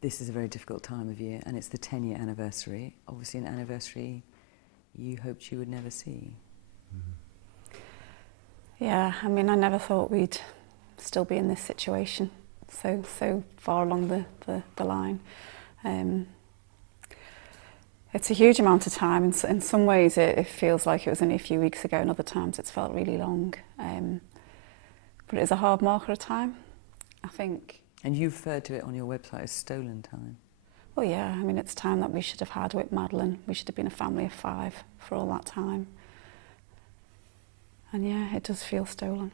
this is a very difficult time of year, and it's the 10-year anniversary. Obviously an anniversary you hoped you would never see. Yeah, I mean, I never thought we'd still be in this situation so far along the line. It's a huge amount of time. In some ways it feels like it was only a few weeks ago, and other times it's felt really long. But it's a hard marker of time, I think. And you referred to it on your website as stolen time. Well, yeah, I mean, it's time that we should have had with Madeleine. We should have been a family of 5 for all that time. And yeah, it does feel stolen.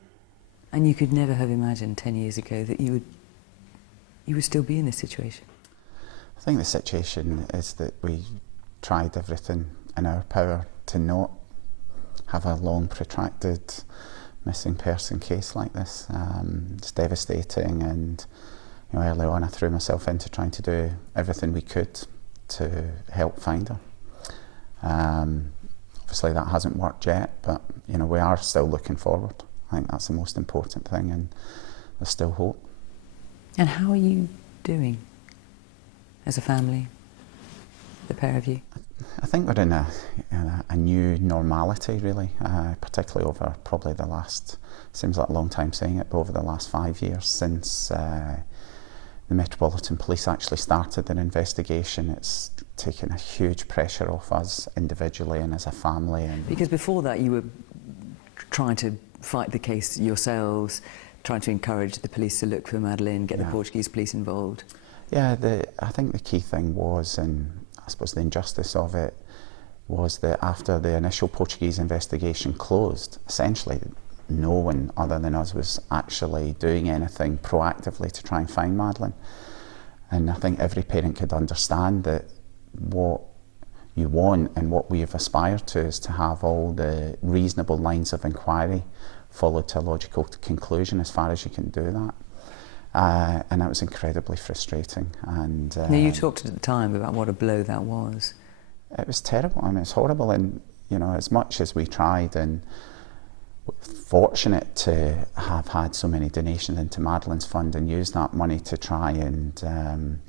And you could never have imagined 10 years ago that you would still be in this situation? I think the situation is that we tried everything in our power to not have a long, protracted missing person case like this. It's devastating, and early on I threw myself into trying to do everything we could to help find her. Obviously that hasn't worked yet, but we are still looking forward. I think that's the most important thing, and there's still hope. And how are you doing as a family, the pair of you? I think we're in a new normality, really, particularly over probably the last, seems like a long time saying it, but over the last 5 years since the Metropolitan Police actually started their investigation. It's taken a huge pressure off us individually and as a family. Because before that you were trying to fight the case yourselves, trying to encourage the police to look for Madeleine, get the Portuguese police involved. Yeah, I think the key thing was, and I suppose the injustice of it, was that after the initial Portuguese investigation closed, essentially no one other than us was actually doing anything proactively to try and find Madeleine. And I think every parent could understand that what you want and what we have aspired to is to have all the reasonable lines of inquiry followed to a logical conclusion as far as you can do that. And that was incredibly frustrating. And now, you talked at the time about what a blow that was. It was terrible. I mean, it's horrible. And as much as we tried, and fortunate to have had so many donations into Madeleine's fund and use that money to try and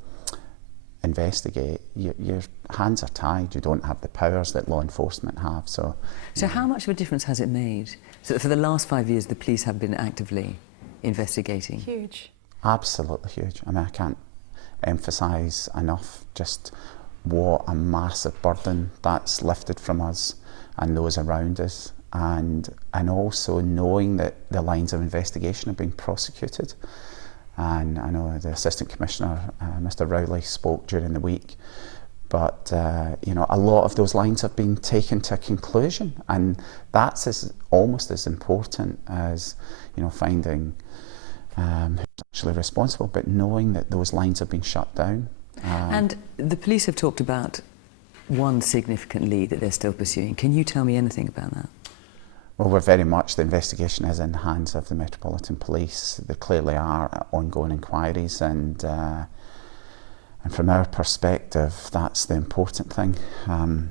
investigate, your hands are tied. You don't have the powers that law enforcement have. So how much of a difference has it made? So for the last 5 years, the police have been actively investigating. Huge. Absolutely huge. I mean, I can't emphasise enough just what a massive burden that's lifted from us and those around us, and also knowing that the lines of investigation are being prosecuted. And I know the Assistant Commissioner, Mr Rowley, spoke during the week, but a lot of those lines have been taken to a conclusion, and that's almost as important as finding who's actually responsible, but knowing that those lines have been shut down. And the police have talked about one significant lead that they're still pursuing. Can you tell me anything about that? Well, the investigation is in the hands of the Metropolitan Police. There clearly are ongoing inquiries, and from our perspective, that's the important thing.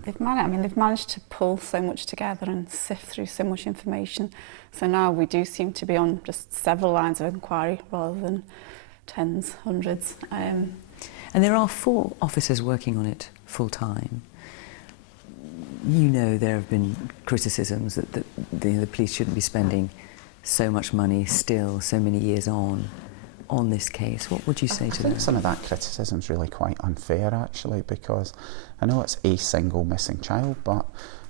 They've managed to pull so much together and sift through so much information. So now we do seem to be on just several lines of inquiry rather than tens, hundreds. And there are 4 officers working on it full time. There have been criticisms that the police shouldn't be spending so much money still, so many years on this case. What would you say to that? I think some of that criticism is really quite unfair, actually, because I know it's a single missing child, but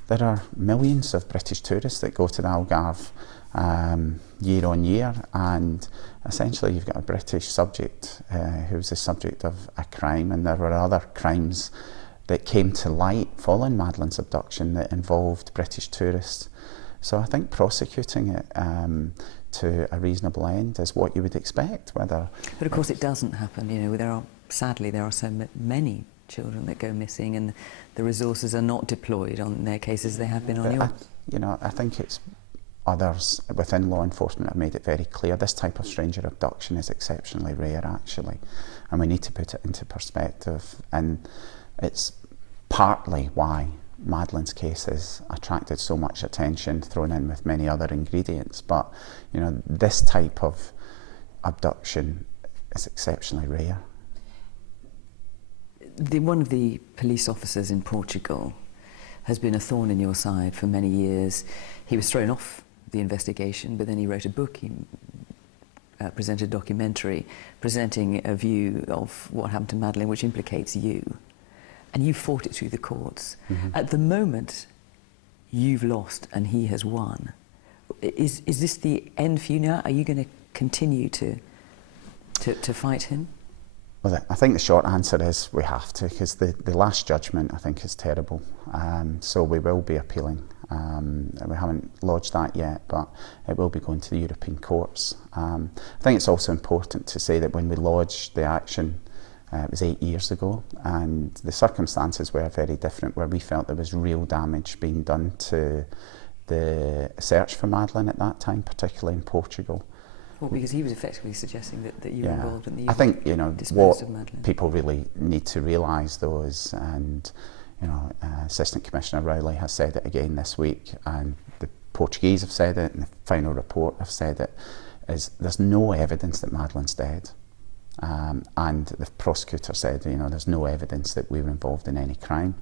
there are millions of British tourists that go to the Algarve year on year, and essentially you've got a British subject who's the subject of a crime, and there were other crimes that came to light following Madeleine's abduction that involved British tourists. So I think prosecuting it to a reasonable end is what you would expect. But of course it doesn't happen. Sadly there are so many children that go missing, and the resources are not deployed on their cases they have been on yours. I think it's others within law enforcement have made it very clear this type of stranger abduction is exceptionally rare, actually, and we need to put it into perspective. And it's partly why Madeleine's case has attracted so much attention, thrown in with many other ingredients. But this type of abduction is exceptionally rare. One of the police officers in Portugal has been a thorn in your side for many years. He was thrown off the investigation, but then he wrote a book. He presented a documentary presenting a view of what happened to Madeleine, which implicates you. And you fought it through the courts. At the moment, you've lost and he has won. Is this the end for you now? Are you going to continue to fight him? Well, I think the short answer is we have to, because the last judgment, I think, is terrible. So we will be appealing. We haven't lodged that yet, but it will be going to the European courts. I think it's also important to say that when we lodged the action, it was 8 years ago, and the circumstances were very different, where we felt there was real damage being done to the search for Madeleine at that time, particularly in Portugal. Well, because he was effectively suggesting that you were involved in the I think, you know, what people really need to realise, though, is, and you know, Assistant Commissioner Rowley has said it again this week, and the Portuguese have said it, and the final report have said it, is there's no evidence that Madeleine's dead. And the prosecutor said, you know, there's no evidence that we were involved in any crime.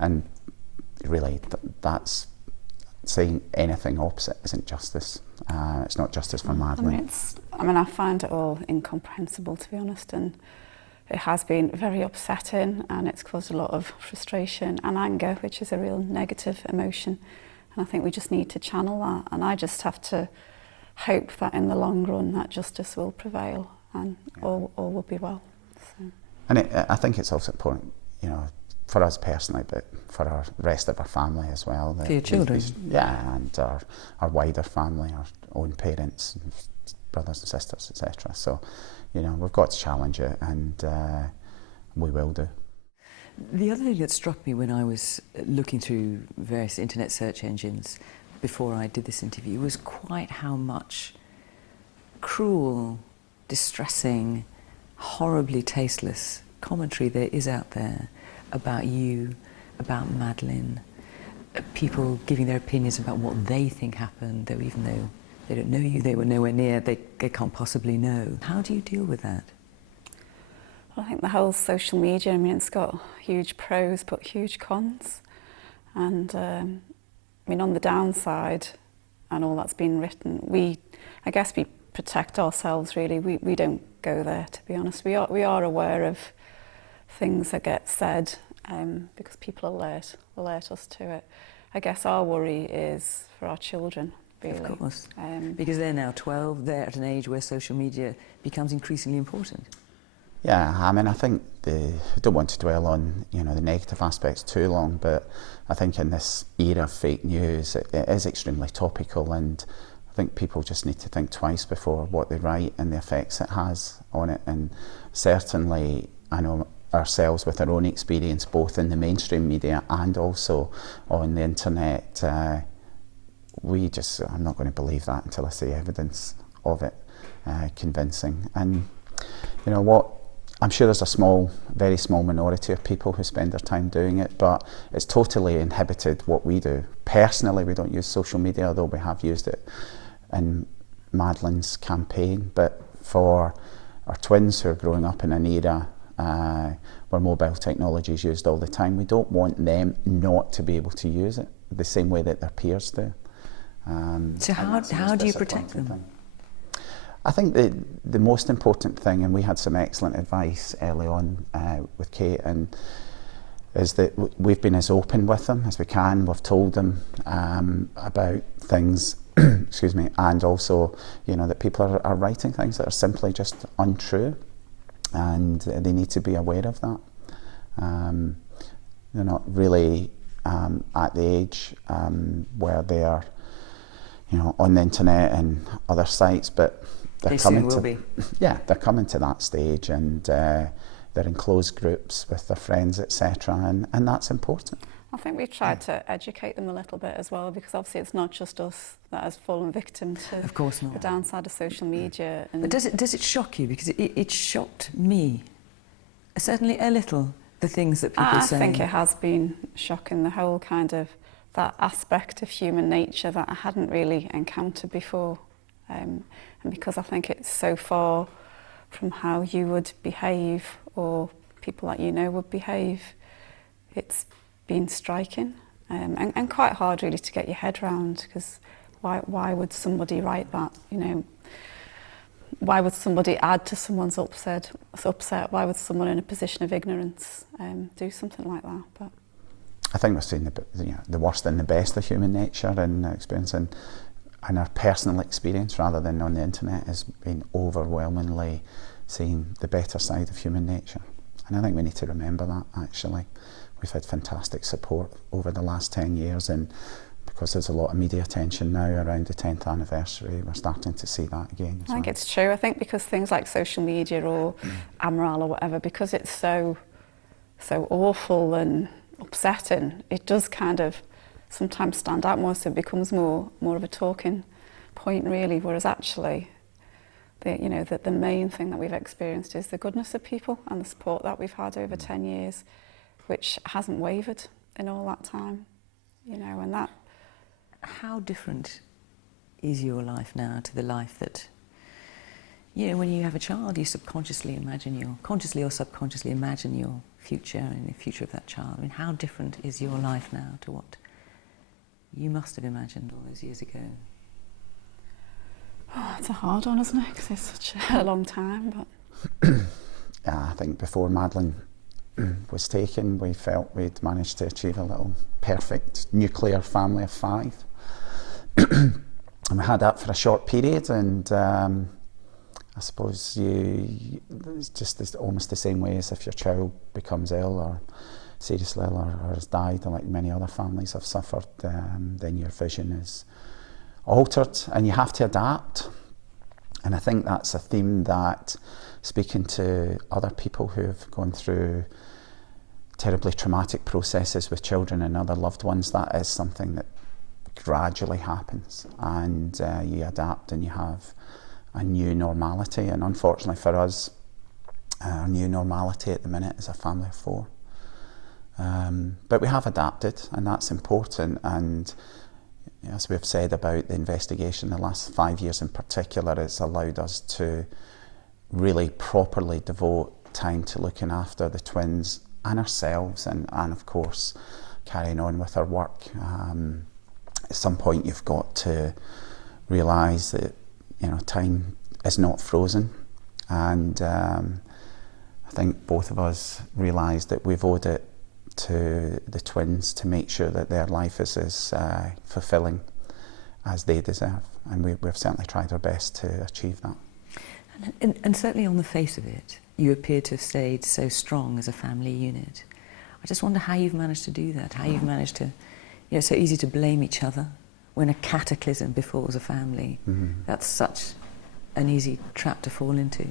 And really, that's saying anything opposite isn't justice. It's not justice for Madeleine. I find it all incomprehensible, to be honest, and it has been very upsetting, and it's caused a lot of frustration and anger, which is a real negative emotion. And I think we just need to channel that, and I just have to hope that in the long run that justice will prevail and all will be well. So. And I think it's also important, you know, for us personally, but for the rest of our family as well. For your children? And our wider family, our own parents, brothers and sisters, etc. So, you know, we've got to challenge it, and we will do. The other thing that struck me when I was looking through various internet search engines before I did this interview was quite how much cruel, distressing, horribly tasteless commentary there is out there about you, about Madeleine, people giving their opinions about what they think happened, though even though they don't know you, they were nowhere near, they can't possibly know. How do you deal with that? Well, I think the whole social media, I mean, it's got huge pros but huge cons. And I mean, on the downside, and all that's been written, I guess we protect ourselves, really. We don't go there, to be honest. We are aware of things that get said because people alert us to it. I guess our worry is for our children, really. Of course, because they're now 12, they're at an age where social media becomes increasingly important. Yeah, I mean, I think I don't want to dwell on, you know, the negative aspects too long, but I think in this era of fake news, it is extremely topical, and I think people just need to think twice before what they write and the effects it has on it. And certainly, I know ourselves with our own experience, both in the mainstream media and also on the internet, I'm not going to believe that until I see evidence of it convincing. And you know what? I'm sure there's a very small minority of people who spend their time doing it, but it's totally inhibited what we do. Personally, we don't use social media, although we have used it in Madeleine's campaign. But for our twins who are growing up in an era where mobile technology is used all the time, we don't want them not to be able to use it the same way that their peers do. So how do you protect them? I think the most important thing, and we had some excellent advice early on with Kate, and is that we've been as open with them as we can. We've told them about things, excuse me, and also, you know, that people are writing things that are simply just untrue, and they need to be aware of that. They're not really at the age where they are, you know, on the internet and other sites, but they're coming to that stage, and they're in closed groups with their friends, etc., and that's important. I think we've tried to educate them a little bit as well, because obviously it's not just us that has fallen victim to of course not. The downside of social media. And but does it shock you? Because it shocked me, certainly a little, the things that people say. I think it has been shocking, the whole kind of that aspect of human nature that I hadn't really encountered before. And because I think it's so far from how you would behave or people that you know would behave. It's been striking and quite hard really to get your head round, because why would somebody write that, you know? Why would somebody add to someone's upset? Why would someone in a position of ignorance do something like that? But I think we're seeing the worst and the best of human nature and experience, and our personal experience rather than on the internet has been overwhelmingly seeing the better side of human nature. And I think we need to remember that, actually. We've had fantastic support over the last 10 years, and because there's a lot of media attention now around the 10th anniversary, we're starting to see that again. I think it's true. I think because things like social media or Amaral or whatever, because it's so awful and upsetting, it does kind of sometimes stand out more, so it becomes more of a talking point really, whereas actually the main thing that we've experienced is the goodness of people and the support that we've had over 10 years, which hasn't wavered in all that time, you know. And that... How different is your life now to the life that, you know, when you have a child, you consciously or subconsciously imagine your future and the future of that child? I mean, how different is your life now to what you must have imagined all those years ago? Oh, it's a hard one, isn't it? Because it's such a long time. But yeah, I think before Madeleine was taken, we felt we'd managed to achieve a little perfect nuclear family of 5. And we had that for a short period, and I suppose it's just almost the same way as if your child becomes ill or seriously ill or has died, and like many other families have suffered, then your vision is altered and you have to adapt. And I think that's a theme that, speaking to other people who have gone through terribly traumatic processes with children and other loved ones, that is something that gradually happens, and you adapt and you have a new normality. And unfortunately for us, our new normality at the minute is a family of 4. But we have adapted, and that's important. And as we've said about the investigation, the last 5 years in particular, it's allowed us to really properly devote time to looking after the twins and ourselves, and of course carrying on with our work. At some point you've got to realise that, you know, time is not frozen, and I think both of us realised that we've owed it to the twins to make sure that their life is as fulfilling as they deserve, and we've certainly tried our best to achieve that. And certainly on the face of it, you appear to have stayed so strong as a family unit. I just wonder how you've managed to do that, how you've managed to, you know, it's so easy to blame each other when a cataclysm befalls a family. Mm-hmm. That's such an easy trap to fall into.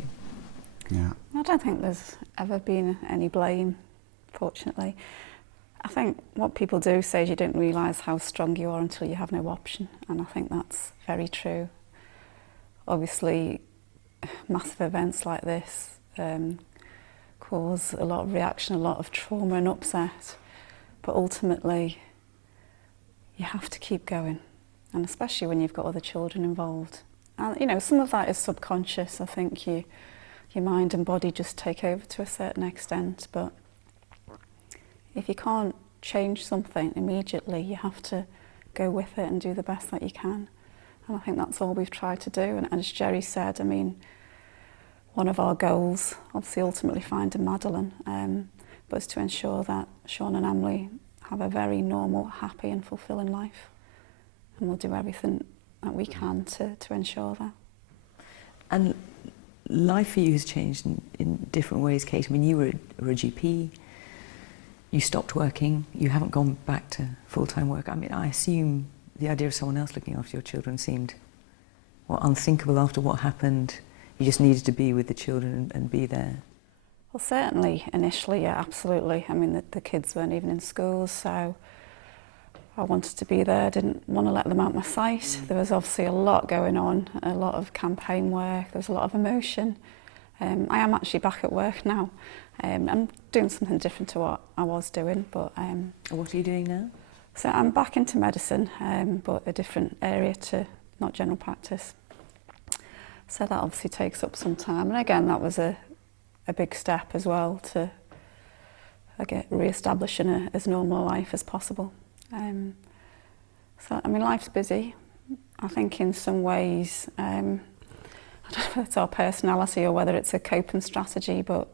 Yeah. I don't think there's ever been any blame, fortunately. I think what people do say is you don't realise how strong you are until you have no option, and I think that's very true. Obviously, massive events like this cause a lot of reaction, a lot of trauma and upset, but ultimately you have to keep going, and especially when you've got other children involved. And you know, some of that is subconscious. I think your mind and body just take over to a certain extent, but if you can't change something immediately, you have to go with it and do the best that you can. And I think that's all we've tried to do. And as Gerry said, I mean, one of our goals, obviously ultimately finding Madeleine, was to ensure that Sean and Emily have a very normal, happy and fulfilling life. And we'll do everything that we can to ensure that. And life for you has changed in different ways, Kate. I mean, you were a GP, you stopped working, you haven't gone back to full-time work. I mean, I assume the idea of someone else looking after your children seemed, well, unthinkable after what happened. You just needed to be with the children and be there. Well, certainly, initially, yeah, absolutely. I mean, the kids weren't even in school, so I wanted to be there, didn't want to let them out my sight. There was obviously a lot going on, a lot of campaign work, there was a lot of emotion. I am actually back at work now. I'm doing something different to what I was doing, but... What are you doing now? So I'm back into medicine, but a different area to not general practice. So that obviously takes up some time. And again, that was a big step as well, to re-establishing as normal a life as possible. So, I mean, life's busy. I think in some ways, I don't know if it's our personality or whether it's a coping strategy, but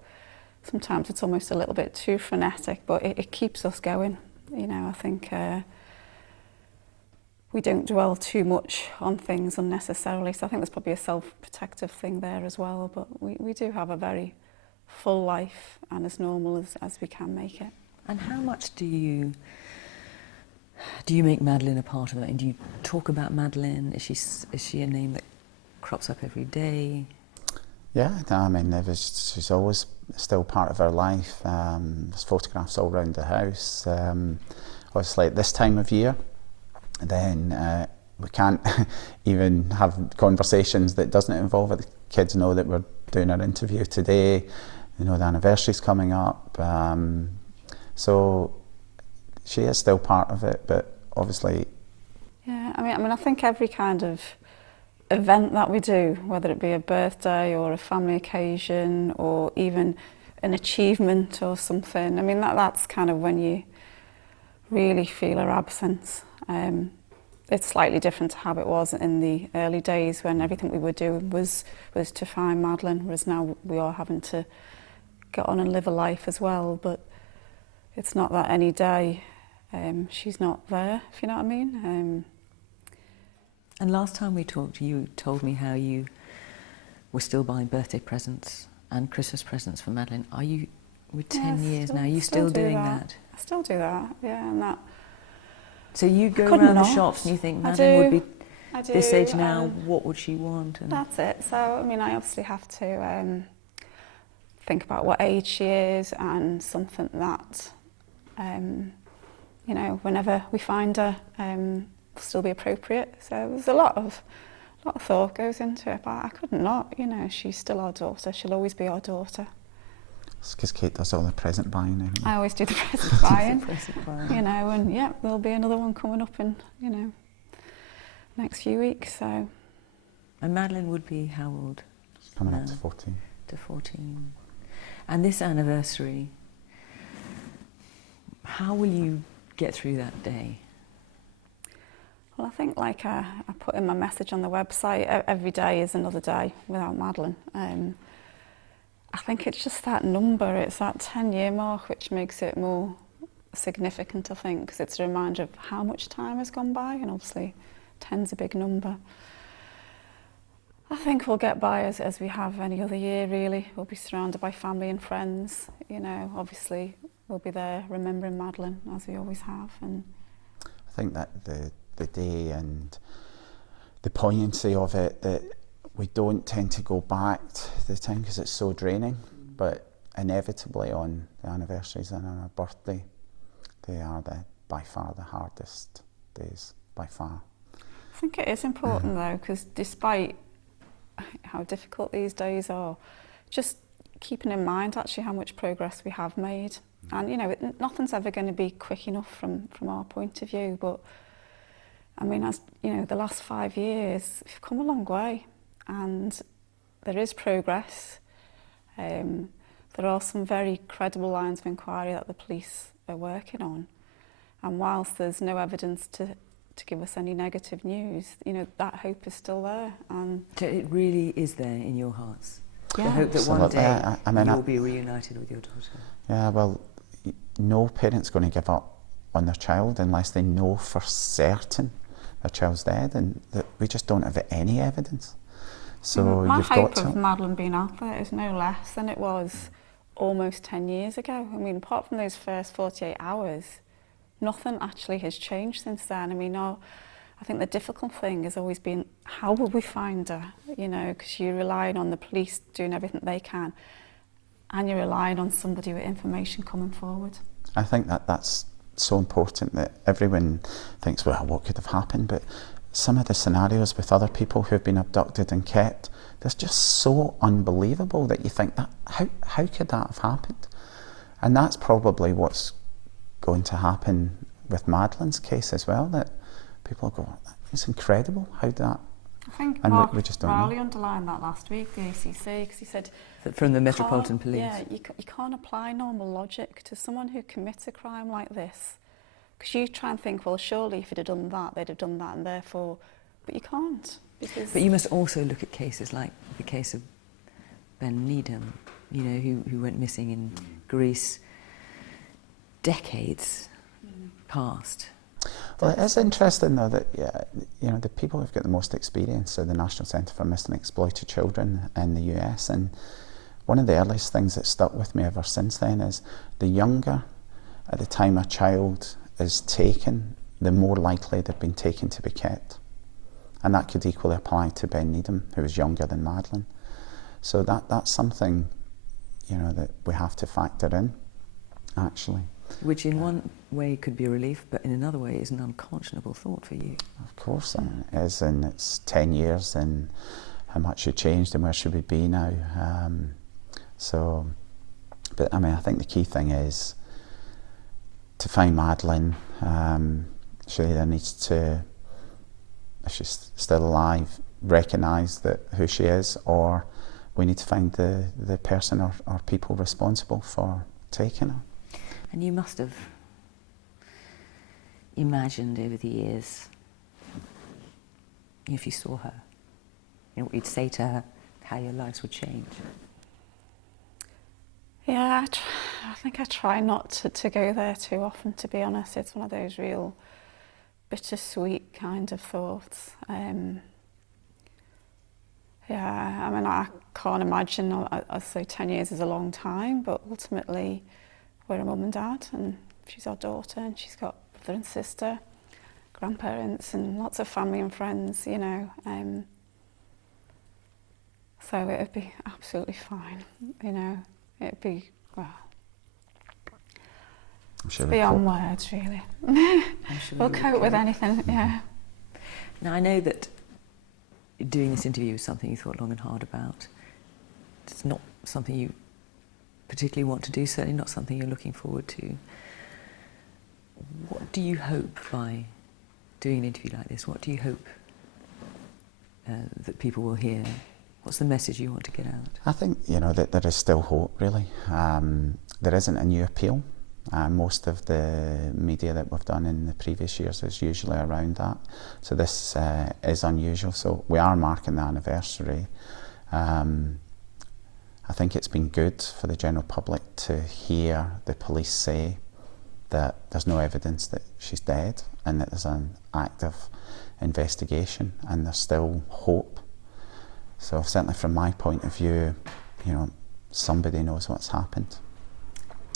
sometimes it's almost a little bit too frenetic, but it keeps us going. You know, I think we don't dwell too much on things unnecessarily, so I think there's probably a self-protective thing there as well, but we do have a very full life and as normal as we can make it. And how much do you make Madeleine a part of it? And do you talk about Madeleine? Is she a name that crops up every day? Yeah, no, I mean, she's always still part of our life. There's photographs all around the house. Obviously, at this time of year, then we can't even have conversations that doesn't involve it. The kids know that we're doing our interview today. You know, the anniversary's coming up. So she is still part of it, but obviously... Yeah, I mean, I think every kind of event that we do, whether it be a birthday or a family occasion or even an achievement or something, I mean, that's kind of when you really feel her absence. It's slightly different to how it was in the early days when everything we were doing was to find Madeleine, whereas now we are having to get on and live a life as well, but it's not that any day she's not there, if you know what I mean. And last time we talked, you told me how you were still buying birthday presents and Christmas presents for Madeleine. Are you, with 10 years now, are you still doing that? I still do that, yeah, and that... So you go around the shops and you think Madeleine would be this age now, what would she want? And that's it. So, I mean, I obviously have to think about what age she is and something that, you know, whenever we find her, will still be appropriate. So there's a lot of thought goes into it, but I couldn't not, you know, she's still our daughter. She'll always be our daughter. It's because Kate does all the present buying anyway. I always do the present buying, you know, and yeah, there'll be another one coming up in, you know, next few weeks, so. And Madeleine would be how old? Coming up to 14. To 14. And this anniversary, how will you get through that day? Well, I think, like I put in my message on the website, every day is another day without Madeleine. I think it's just that number, it's that 10-year mark which makes it more significant, I think, because it's a reminder of how much time has gone by, and obviously 10's a big number. I think we'll get by as we have any other year, really. We'll be surrounded by family and friends, you know, obviously we'll be there remembering Madeleine, as we always have. And I think that the day and the poignancy of it, that we don't tend to go back to the time because it's so draining, but inevitably on the anniversaries and on our birthday, they are by far the hardest days, by far. I think it is important though, because despite how difficult these days are, just keeping in mind actually how much progress we have made. And you know, nothing's ever going to be quick enough from our point of view, but I mean, as you know, the last 5 years, we've come a long way. And there is progress. There are some very credible lines of inquiry that the police are working on. And whilst there's no evidence to give us any negative news, you know, that hope is still there. And so it really is there in your hearts? Yeah. The hope that So one day I mean, you'll be reunited with your daughter? Yeah, well, no parent's going to give up on their child unless they know for certain their child's dead, and that we just don't have any evidence. So my you've hope got to... of Madeleine being out there is no less than it was almost 10 years ago. I mean, apart from those first 48 hours, nothing actually has changed since then. I mean, I think the difficult thing has always been, how will we find her? You know, because you're relying on the police doing everything they can, and you're relying on somebody with information coming forward. I think that's so important, that everyone thinks, well, what could have happened? But some of the scenarios with other people who've been abducted and kept, they're just so unbelievable that you think, that how could that have happened? And that's probably what's going to happen with Madeleine's case as well, that people go, it's incredible how that I think And Mark we just don't Rowley know. underlined that last week, the ACC, because he said... From the Metropolitan Police? Yeah, you can't apply normal logic to someone who commits a crime like this. Because you try and think, well, surely if it had done that, they'd have done that, and therefore... But you can't, because... But you must also look at cases like the case of Ben Needham, you know, who went missing in Greece decades past. Well, it is interesting though that you know, the people who've got the most experience are the National Centre for Missing and Exploited Children in the US, and one of the earliest things that stuck with me ever since then is the younger at the time a child is taken, the more likely they've been taken to be kept. And that could equally apply to Ben Needham, who was younger than Madeleine. So that's something, you know, that we have to factor in, actually. Which in one way could be a relief, but in another way is an unconscionable thought for you. Of course it is, and it's 10 years and how much it changed and where should we be now. But I mean, I think the key thing is to find Madeleine. She either needs to, if she's still alive, recognise that who she is, or we need to find the person or people responsible for taking her. And you must have imagined over the years, if you saw her, you know, what you'd say to her, how your lives would change. Yeah, I think I try not to go there too often, to be honest. It's one of those real bittersweet kind of thoughts. Yeah, I mean, I can't imagine, I'd say 10 years is a long time, but ultimately we're a mum and dad, and she's our daughter, and she's got brother and sister, grandparents, and lots of family and friends, you know. So it'd be absolutely fine, you know. It'd be, well, I'm sure it's beyond words, really. I'm sure We'll cope with anything, yeah. Now, I know that doing this interview is something you thought long and hard about. It's not something you particularly want to do, certainly not something you're looking forward to. What do you hope by doing an interview like this? What do you hope that people will hear? What's the message you want to get out? I think, you know, that there is still hope, really. There isn't a new appeal. Most of the media that we've done in the previous years is usually around that. So this is unusual. So we are marking the anniversary. I think it's been good for the general public to hear the police say that there's no evidence that she's dead and that there's an active investigation and there's still hope. So certainly from my point of view, you know, somebody knows what's happened.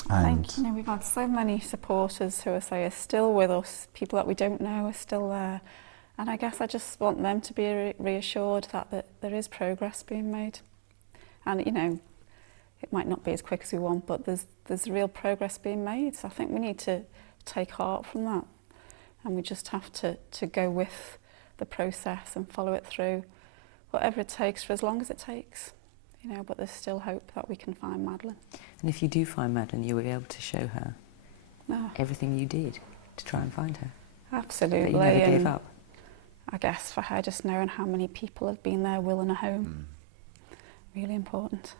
I think, you know, we've had so many supporters who are still with us, people that we don't know are still there. And I guess I just want them to be reassured that there is progress being made. And, you know, it might not be as quick as we want, but there's real progress being made. So I think we need to take heart from that. And we just have to go with the process and follow it through, whatever it takes for as long as it takes. You know, but there's still hope that we can find Madeleine. And if you do find Madeleine, you will be able to show her everything you did to try and find her. Absolutely. That you never gave up. I guess for her, just knowing how many people have been there willing a home, really important.